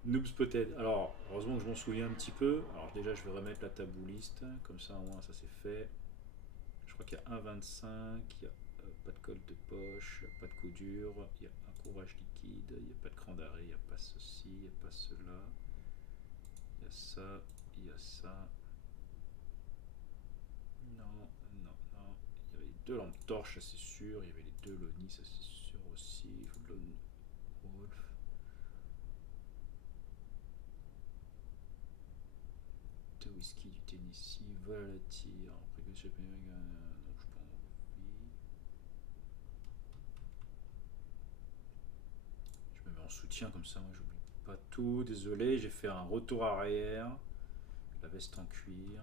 Noobs peut-être. Alors, heureusement que je m'en souviens un petit peu. Alors déjà, je vais remettre la tabouliste. Comme ça, au moins, ça c'est fait. Je crois qu'il y a 1,25. Il y a pas de colle de poche. Pas de coup dur. Il y a un courage liquide. Il n'y a pas de cran d'arrêt. Il n'y a pas ceci. Il n'y a pas cela. Il y a ça. Il y a ça. Non, non, non. Il y avait les 2 lampes torches, ça c'est sûr. Il y avait les 2 Loni, ça c'est sûr aussi. Il faut de Lone Wolf. De whisky du Tennessee, voilà la tire. Après que j'ai payé, donc je prends oui. Je me mets en soutien comme ça, moi j'oublie pas tout. Désolé, j'ai fait un retour arrière. La veste en cuir.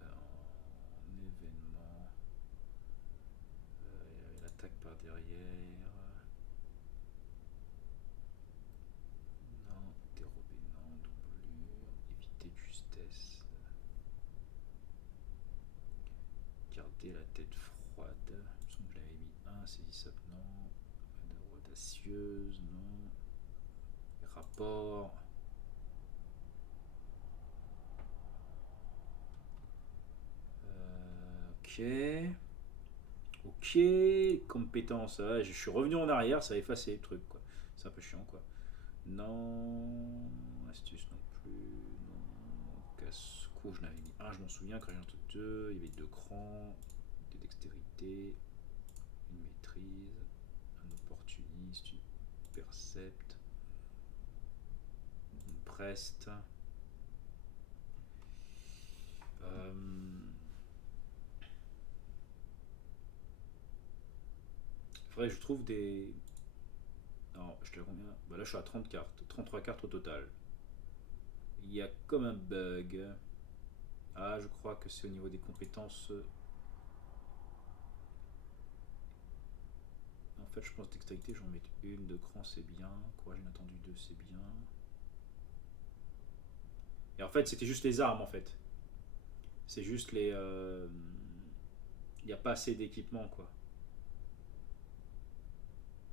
En événement. Il y avait l'attaque par derrière. Non, dérober, non, doublure. Éviter de justesse. Garder la tête froide. Il me semble que je l'avais mis 1, saisissable, non. Audacieuse, non. Rapport. Ok. Ok. Compétence. Ah, je suis revenu en arrière, ça a effacé le truc, quoi. C'est un peu chiant, quoi. Non. Astuce non plus. Non. Casse-cou, je n'avais mis 1, je m'en souviens. Quand j'ai entre 2, il y avait 2 crans. Des dextérité. Une maîtrise. Un opportuniste. Une percepte. Une preste. Faudrait que je trouve des. Non, je te la combien? Bah là je suis à 30 cartes. 33 cartes au total. Il y a comme un bug. Ah, je crois que c'est au niveau des compétences. En fait, je pense dextérité, j'en mets une, de cran, c'est bien. Courage inattendu, 2, c'est bien. Et en fait, c'était juste les armes, en fait. C'est juste les... Il n'y a pas assez d'équipement, quoi.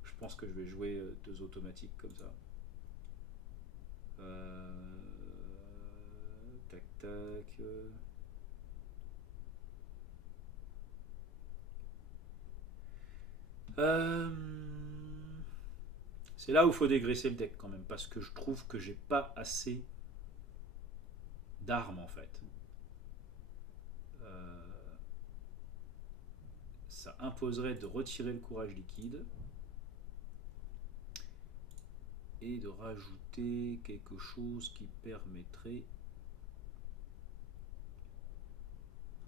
Je pense que je vais jouer 2 automatiques comme ça. Tac, tac. C'est là où il faut dégraisser le deck quand même, parce que je trouve que j'ai pas assez d'armes en fait. Ça imposerait de retirer le courage liquide et de rajouter quelque chose qui permettrait...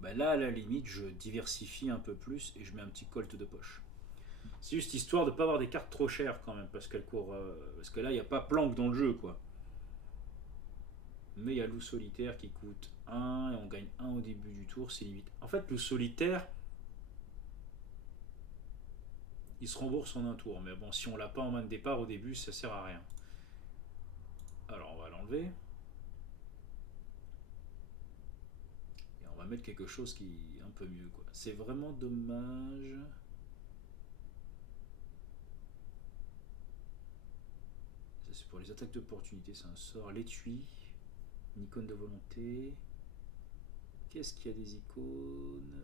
Bah là, à la limite, je diversifie un peu plus et je mets un petit colt de poche. C'est juste histoire de ne pas avoir des cartes trop chères quand même, parce qu'elles courent... parce que là, il n'y a pas planque dans le jeu, quoi. Mais il y a loup solitaire qui coûte 1 et on gagne 1 au début du tour, c'est limite. En fait, loup solitaire, il se rembourse en un tour. Mais bon, si on l'a pas en main de départ au début, ça sert à rien. Alors, on va l'enlever. Et on va mettre quelque chose qui est un peu mieux, quoi. C'est vraiment dommage. Ça, c'est pour les attaques d'opportunité, c'est un sort. L'étui. Une icône de volonté. Qu'est-ce qu'il y a des icônes?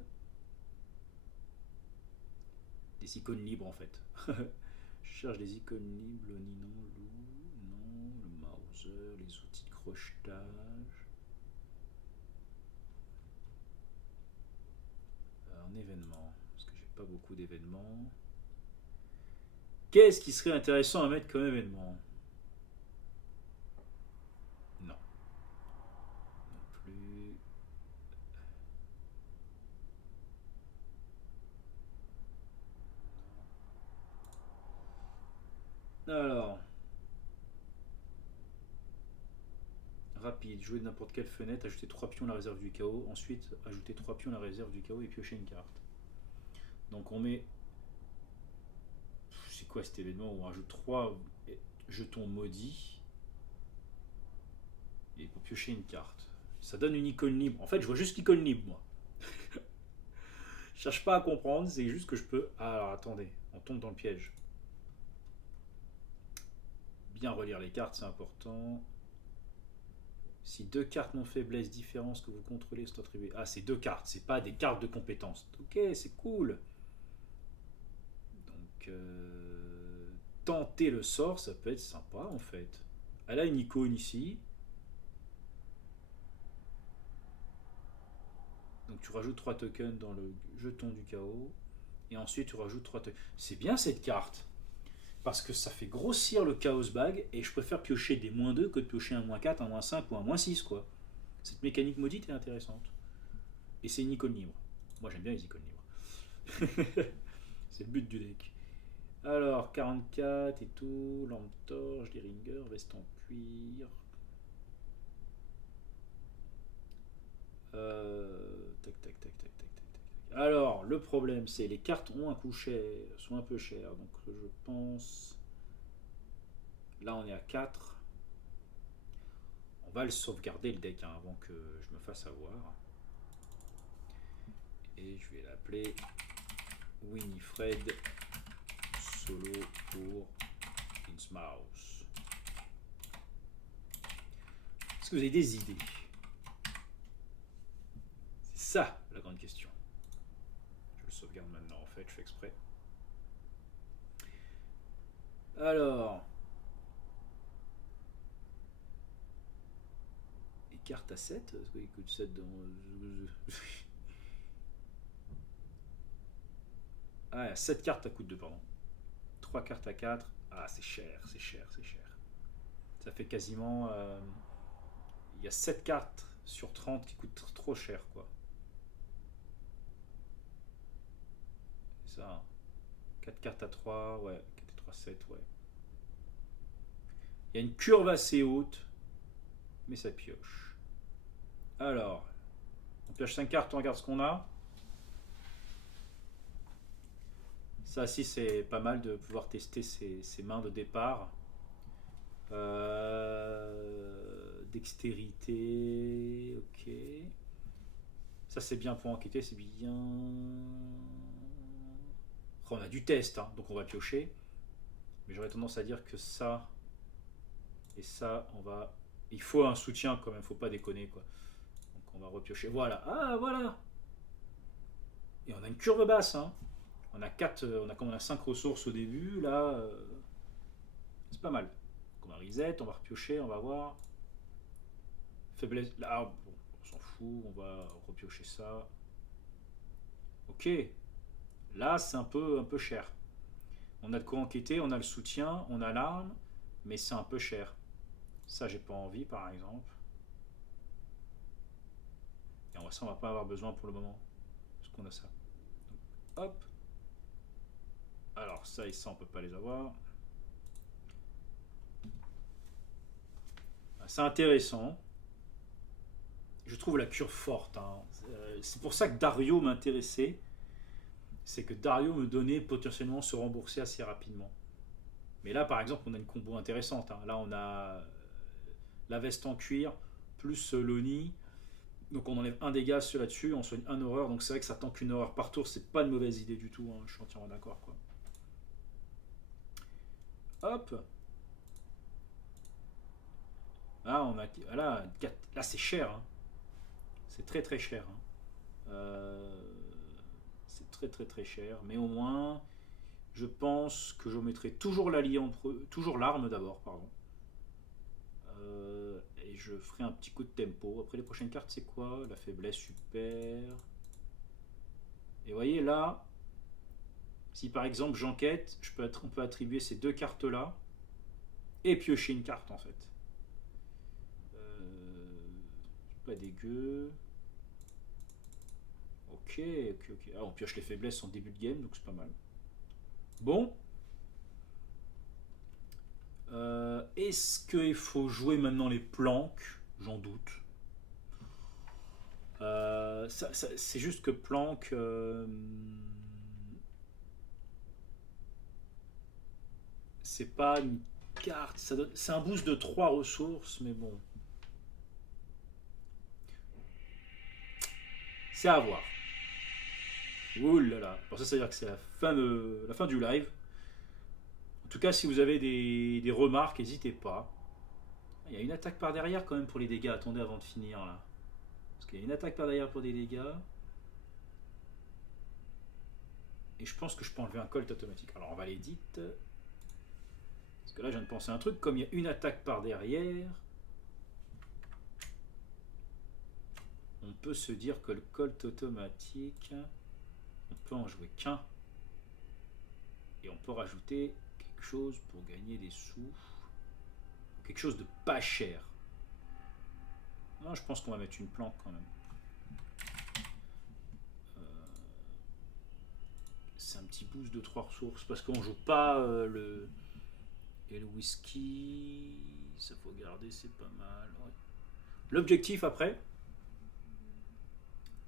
Des icônes libres en fait. Je cherche des icônes libres, le Ninon, loup, non, le Mauser, les outils de crochetage. Un événement, parce que j'ai pas beaucoup d'événements. Qu'est-ce qui serait intéressant à mettre comme événement? Non. Non plus. Alors. Rapide, jouer de n'importe quelle fenêtre, ajouter 3 pions à la réserve du chaos, ensuite ajouter 3 pions à la réserve du chaos et piocher une carte. Donc on met... C'est quoi cet événement où on rajoute 3 jetons maudits et pour piocher une carte. Ça donne une icône libre. En fait, je vois juste l'icône libre, moi. Je cherche pas à comprendre, c'est juste que je peux... Ah, alors attendez, on tombe dans le piège. Bien relire les cartes, c'est important. Si 2 cartes non faiblesse différentes que vous contrôlez sont attribuées. Ah, c'est 2 cartes, c'est pas des cartes de compétences. Ok, c'est cool. Donc, tenter le sort, ça peut être sympa en fait. Elle a une icône ici. Donc tu rajoutes 3 tokens dans le jeton du chaos. Et ensuite tu rajoutes 3 tokens. C'est bien cette carte. Parce que ça fait grossir le Chaos Bag. Et je préfère piocher des -2 que de piocher un -4, un -5 ou un -6 quoi. Cette mécanique maudite est intéressante. Et c'est une icône libre. Moi j'aime bien les icônes libres. C'est le but du deck. Alors 44 et tout. Lampe torche, des ringers, veste en cuir. Tac, tac, tac, tac, tac, tac, tac. Alors, le problème, c'est les cartes ont un coût cher, sont un peu chères. Donc, je pense. Là, on est à 4. On va le sauvegarder le deck hein, avant que je me fasse avoir. Et je vais l'appeler Winifred Solo pour Innsmouth. Est-ce que vous avez des idées? C'est ça la grande question. Je le sauvegarde maintenant en fait, je fais exprès. Alors. Et carte à 7? Est-ce qu'il coûte 7 dans. Ah, 7 cartes à coût de 2, pardon. 3 cartes à 4. Ah, c'est cher, c'est cher, c'est cher. Ça fait quasiment. Il y a 7 cartes sur 30 qui coûtent trop cher, quoi. C'est ça. 4 cartes à 3, ouais. 4 et 3, 7, ouais. Il y a une curve assez haute, mais ça pioche. Alors, on pioche 5 cartes, on regarde ce qu'on a. Ça, si, c'est pas mal de pouvoir tester ses mains de départ. Dextérité, ok. Ça, c'est bien pour enquêter, c'est bien. Oh, on a du test, hein, donc on va piocher. Mais j'aurais tendance à dire que ça et ça, on va. Il faut un soutien quand même, faut pas déconner quoi. Donc on va repiocher. Voilà. Ah, voilà. Et on a une curve basse, hein. On a 4, comme on a 5 ressources au début, là, c'est pas mal. Donc on va reset, on va repiocher, on va voir. Faiblesse. Là, bon, on s'en fout, on va repiocher ça. Ok. Là, c'est un peu cher. On a de quoi enquêter, on a le soutien, on a l'arme, mais c'est un peu cher. Ça, j'ai pas envie, par exemple. Et ça, on va pas avoir besoin pour le moment. Parce qu'on a ça. Donc, hop. Alors, ça et ça, on peut pas les avoir. C'est intéressant. Je trouve la cure forte, hein. C'est pour ça que Dario m'intéressait. C'est que Dario me donnait potentiellement se rembourser assez rapidement. Mais là, par exemple, on a une combo intéressante, hein. Là, on a la veste en cuir, plus l'Oni. Donc on enlève un dégât là-dessus, on soigne un horreur. Donc c'est vrai que ça tank une horreur par tour, c'est pas une mauvaise idée du tout, hein. Je suis entièrement d'accord, quoi. Hop. Là, on a. Là, là c'est cher, hein. C'est très très cher, hein. C'est très très très cher. Mais au moins, je pense que je mettrai toujours l'allié toujours l'arme d'abord, pardon. Et je ferai un petit coup de tempo. Après les prochaines cartes, c'est quoi? La faiblesse, super. Et vous voyez là, si par exemple j'enquête, on peut attribuer ces deux cartes là et piocher une carte en fait. Pas dégueu. Ok, ok, ok. Ah, on pioche les faiblesses en début de game, donc c'est pas mal. Bon. Est-ce qu'il faut jouer maintenant les planques? J'en doute. C'est juste que planque. C'est pas une carte. C'est un boost de 3 ressources, mais bon. C'est à voir. Ouh là là. Bon, ça veut dire que c'est la fin du live. En tout cas, si vous avez des remarques, n'hésitez pas. Il y a une attaque par derrière quand même pour les dégâts. Attendez avant de finir là. Parce qu'il y a une attaque par derrière pour des dégâts. Et je pense que je peux enlever un colt automatique. Alors on va l'éditer. Parce que là, je viens de penser à un truc. Comme il y a une attaque par derrière, on peut se dire que le colt automatique, on peut en jouer qu'un. Et on peut rajouter quelque chose pour gagner des sous. Quelque chose de pas cher. Non, je pense qu'on va mettre une planque quand même. C'est un petit boost de 3 ressources. Parce qu'on joue pas le... Et le whisky, ça faut garder, c'est pas mal. Ouais. L'objectif après,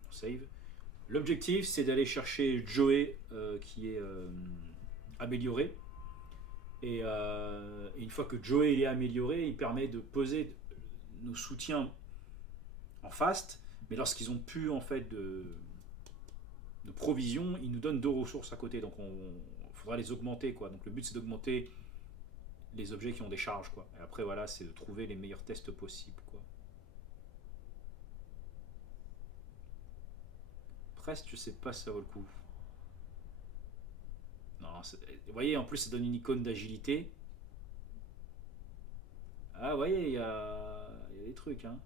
on save. L'objectif c'est d'aller chercher Joey qui est amélioré. Et une fois que Joey il est amélioré, il permet de poser nos soutiens en fast. Mais lorsqu'ils ont plus en fait de provisions, ils nous donnent 2 ressources à côté. Donc il faudra les augmenter, quoi. Donc le but c'est d'augmenter les objets qui ont des charges, quoi. Et après voilà, c'est de trouver les meilleurs tests possibles, quoi. Presque, je sais pas si ça vaut le coup. Non, vous voyez, en plus ça donne une icône d'agilité. Ah, vous voyez, il y a des trucs, hein.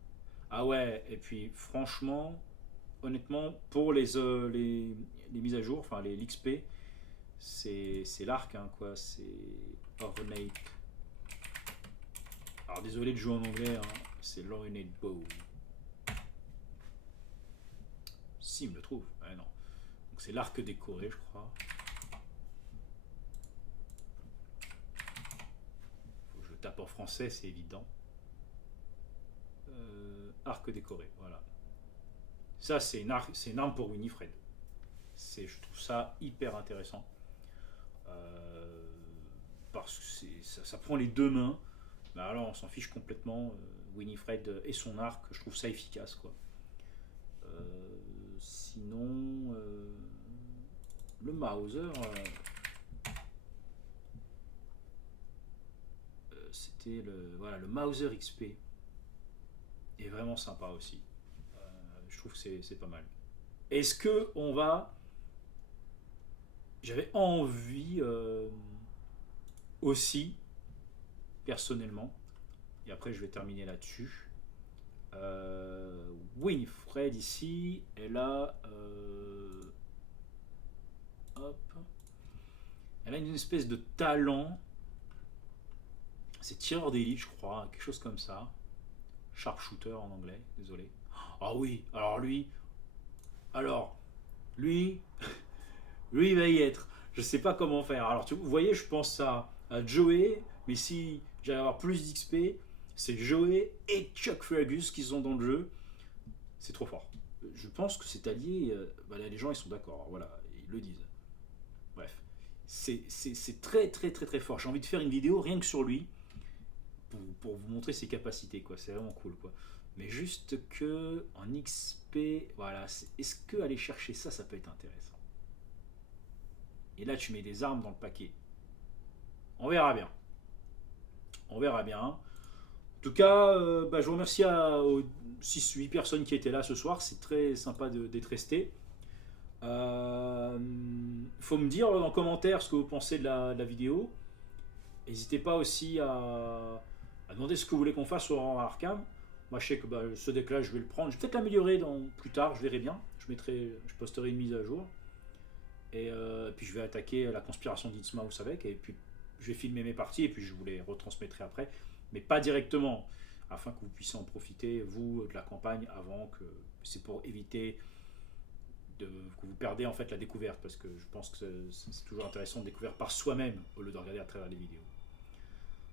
Ah ouais, et puis franchement, honnêtement, pour les mises à jour, enfin l'XP, c'est l'arc, hein, quoi. C'est Ornate. Alors désolé de jouer en anglais, hein. C'est l'Ornate Bow. Si, il me le trouve. Ah non. Donc c'est l'arc décoré, je crois. Faut que je tape en français, c'est évident. Arc décoré, voilà. Ça, c'est une arme pour Winifred. Je trouve ça hyper intéressant. Parce que ça prend les deux mains. Bah alors on s'en fiche complètement. Winifred et son arc, je trouve ça efficace quoi. Sinon, le Mauser, c'était le Mauser XP est vraiment sympa aussi. Je trouve que c'est pas mal. Est-ce que on va... J'avais envie aussi, personnellement, et après je vais terminer là-dessus. Winifred ici, elle a... hop. Elle a une espèce de talent. C'est tireur d'élite, je crois, quelque chose comme ça. Sharpshooter en anglais, désolé. Ah oui, alors, lui, lui il va y être. Je sais pas comment faire. Alors, vous voyez, je pense à Joey, mais si j'allais avoir plus d'XP, c'est Joey et Chuck Fergus qui sont dans le jeu. C'est trop fort. Je pense que cet allié, les gens ils sont d'accord, voilà, ils le disent. Bref, c'est très très très très fort. J'ai envie de faire une vidéo rien que sur lui pour vous montrer ses capacités, quoi. C'est vraiment cool, quoi. Mais juste que en XP, voilà, est-ce que aller chercher ça, ça peut être intéressant. Et là, tu mets des armes dans le paquet. On verra bien. On verra bien. En tout cas, je vous remercie aux 6-8 personnes qui étaient là ce soir. C'est très sympa d'être resté. Faut me dire en commentaire ce que vous pensez de la vidéo. N'hésitez pas aussi à demander ce que vous voulez qu'on fasse sur Arkham. Moi, je sais que ce deck-là, je vais le prendre. Je vais peut-être l'améliorer plus tard, je verrai bien. Je posterai une mise à jour. Et puis, je vais attaquer la conspiration d'Innsmouth avec. Et puis, je vais filmer mes parties et puis je vous les retransmettrai après. Mais pas directement, afin que vous puissiez en profiter, vous, de la campagne, avant que... C'est pour éviter que vous perdez en fait la découverte. Parce que je pense que c'est toujours intéressant de découvrir par soi-même au lieu de regarder à travers les vidéos.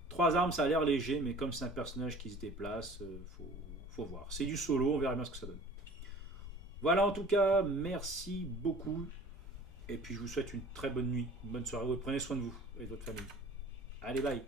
3 armes, ça a l'air léger, mais comme c'est un personnage qui se déplace, faut voir. C'est du solo, on verra bien ce que ça donne. Voilà, en tout cas, merci beaucoup. Et puis je vous souhaite une très bonne nuit, une bonne soirée. Prenez soin de vous et de votre famille. Allez, bye.